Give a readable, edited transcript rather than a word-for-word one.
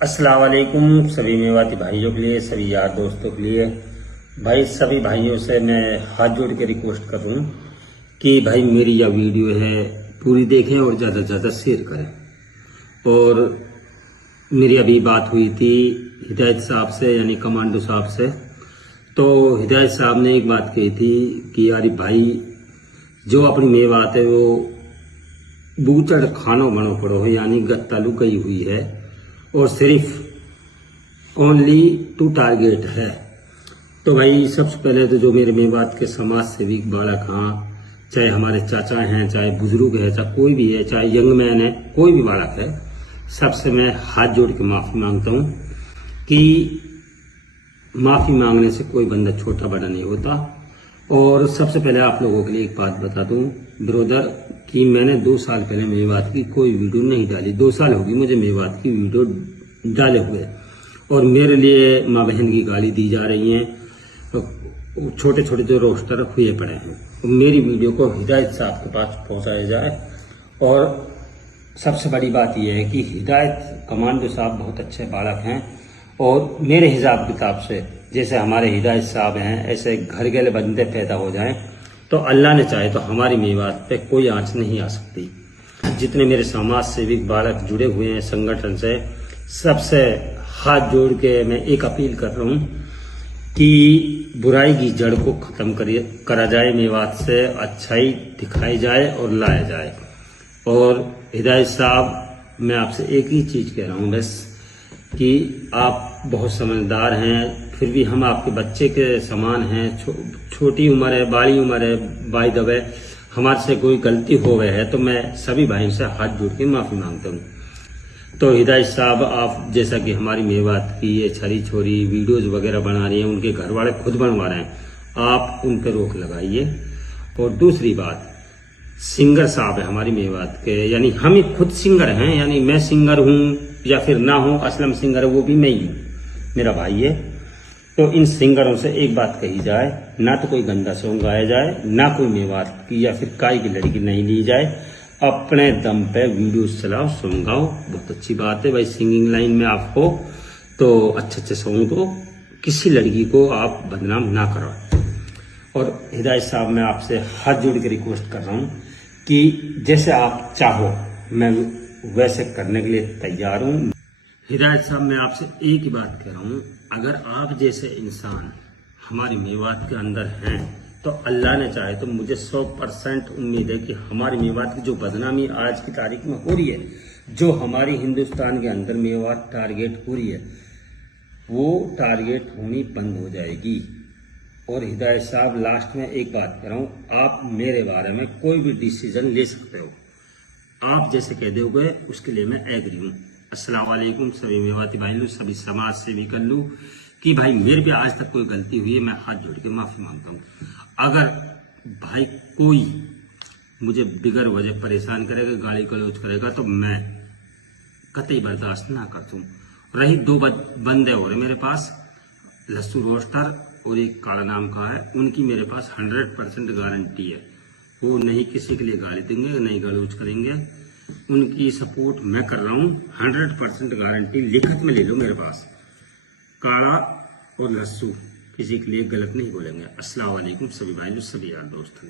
अस्सलाम वालेकुम सभी मेवाती भाइयों के लिए, सभी यार दोस्तों के लिए। भाई सभी भाइयों से मैं हाथ जोड़ के रिक्वेस्ट कर रहा हूँ कि भाई मेरी यह वीडियो है पूरी देखें और ज़्यादा से ज़्यादा शेयर करें। और मेरी अभी बात हुई थी हिदायत साहब से, यानी कमांडो साहब से। तो हिदायत साहब ने एक बात कही थी कि यार भाई जो अपनी मेवात है वो बूचड़ खानो बनो पड़ो है, यानी गत्ता लुकई हुई है और सिर्फ ओनली टू टारगेट है। तो भाई सबसे पहले तो जो मेरे मेवात के समाज सेविक बालक हाँ, चाहे हमारे चाचा हैं, चाहे बुजुर्ग है, चाहे कोई भी है, चाहे यंग मैन है, कोई भी बालक है, सबसे मैं हाथ जोड़ के माफी मांगता हूँ कि माफी मांगने से कोई बंदा छोटा बड़ा नहीं होता। और सबसे पहले आप लोगों के लिए एक बात बता दूं ब्रोदर कि मैंने 2 साल पहले मेवात की कोई वीडियो नहीं डाली। 2 साल होगी मुझे मेवात की वीडियो डाले हुए, और मेरे लिए माँ बहन की गाली दी जा रही है। तो छोटे छोटे जो रोस्टर हुए पड़े हैं, तो मेरी वीडियो को हिदायत साहब के पास पहुंचाया जाए। और सबसे बड़ी बात यह है कि हिदायत कमांडो साहब बहुत अच्छे बालक हैं, और मेरे हिसाब किताब से जैसे हमारे हिदायत साहब हैं ऐसे घर गले बंदे पैदा हो जाएं तो अल्लाह ने चाहे तो हमारी मेवात पे कोई आंच नहीं आ सकती। जितने मेरे समाज सेविक बालक जुड़े हुए हैं संगठन से, सबसे हाथ जोड़ के मैं एक अपील कर रहा हूँ कि बुराई की जड़ को खत्म करा जाए, मेवात से अच्छाई दिखाई जाए और लाया जाए। और हिदायत साहब मैं आपसे एक ही चीज कह रहा हूँ बस कि आप बहुत समझदार हैं, फिर भी हम आपके बच्चे के समान हैं। छोटी उम्र है, बाली उम्र है, बाय द वे हमारे से कोई गलती हो गई है तो मैं सभी भाइयों से हाथ जोड़ के माफी मांगता हूँ। तो हिदायत साहब आप जैसा कि हमारी मेवात की ये छरी छोरी वीडियोज वगैरह बना रही हैं, उनके घर वाले खुद बनवा रहे हैं, आप उन पर रोक लगाइए। और दूसरी बात, सिंगर साहब है हमारी मेवात के, यानी हम ही खुद सिंगर हैं, यानी मैं सिंगर हूँ या फिर ना हूँ, असलम सिंगर है वो भी मैं ही हूँ, मेरा भाई है। तो इन सिंगरों से एक बात कही जाए, ना तो कोई गंदा सॉन्ग गाया जाए, ना कोई मेवात की या फिर काय की लड़की नहीं ली जाए। अपने दम पे वीडियो चलाओ, सॉन्ग गाओ, बहुत अच्छी बात है भाई। सिंगिंग लाइन में आप हो तो अच्छे अच्छे सॉन्ग दो, किसी लड़की को आप बदनाम ना करो। और हिदायत साहब मैं आपसे हाथ जोड़ के रिक्वेस्ट कर रहा हूँ कि जैसे आप चाहो मैं वैसे करने के लिए तैयार हूँ। हिदायत साहब मैं आपसे एक ही बात कह रहा हूँ, अगर आप जैसे इंसान हमारी मेवात के अंदर हैं तो अल्लाह ने चाहे तो मुझे 100% उम्मीद है कि हमारी मेवात की जो बदनामी आज की तारीख में हो रही है, जो हमारी हिंदुस्तान के अंदर मेवात टारगेट हो रही है, वो टारगेट होनी बंद हो जाएगी। और हिदायत साहब लास्ट में एक बात कह रहा हूँ, आप मेरे बारे में कोई भी डिसीजन ले सकते हो, आप जैसे कह दोगे उसके लिए मैं एग्री हूँ। अस्सलाम वालेकुम सभी मेवाती भाई, सभी समाज से भी कर लूँ कि भाई मेरे पे आज तक कोई गलती हुई है, मैं हाथ जोड़ के माफी मांगता हूँ। अगर भाई कोई मुझे बिगर वजह परेशान करेगा, गाली गलौज करेगा तो मैं कतई बर्दाश्त ना करता हूँ। रही 2 बंदे हो रहे मेरे पास, लस्सू रोस्टर और एक काला नाम का है, उनकी मेरे पास 100% गारंटी है, वो नहीं किसी के लिए गाली देंगे, नहीं गलौज करेंगे। उनकी सपोर्ट मैं कर रहा हूँ, 100% गारंटी, लिखत में ले लो मेरे पास। काला और लस्सू किसी के लिए गलत नहीं बोलेंगे। अस्सलाम वालेकुम सभी भाई, सभी यार दोस्तों।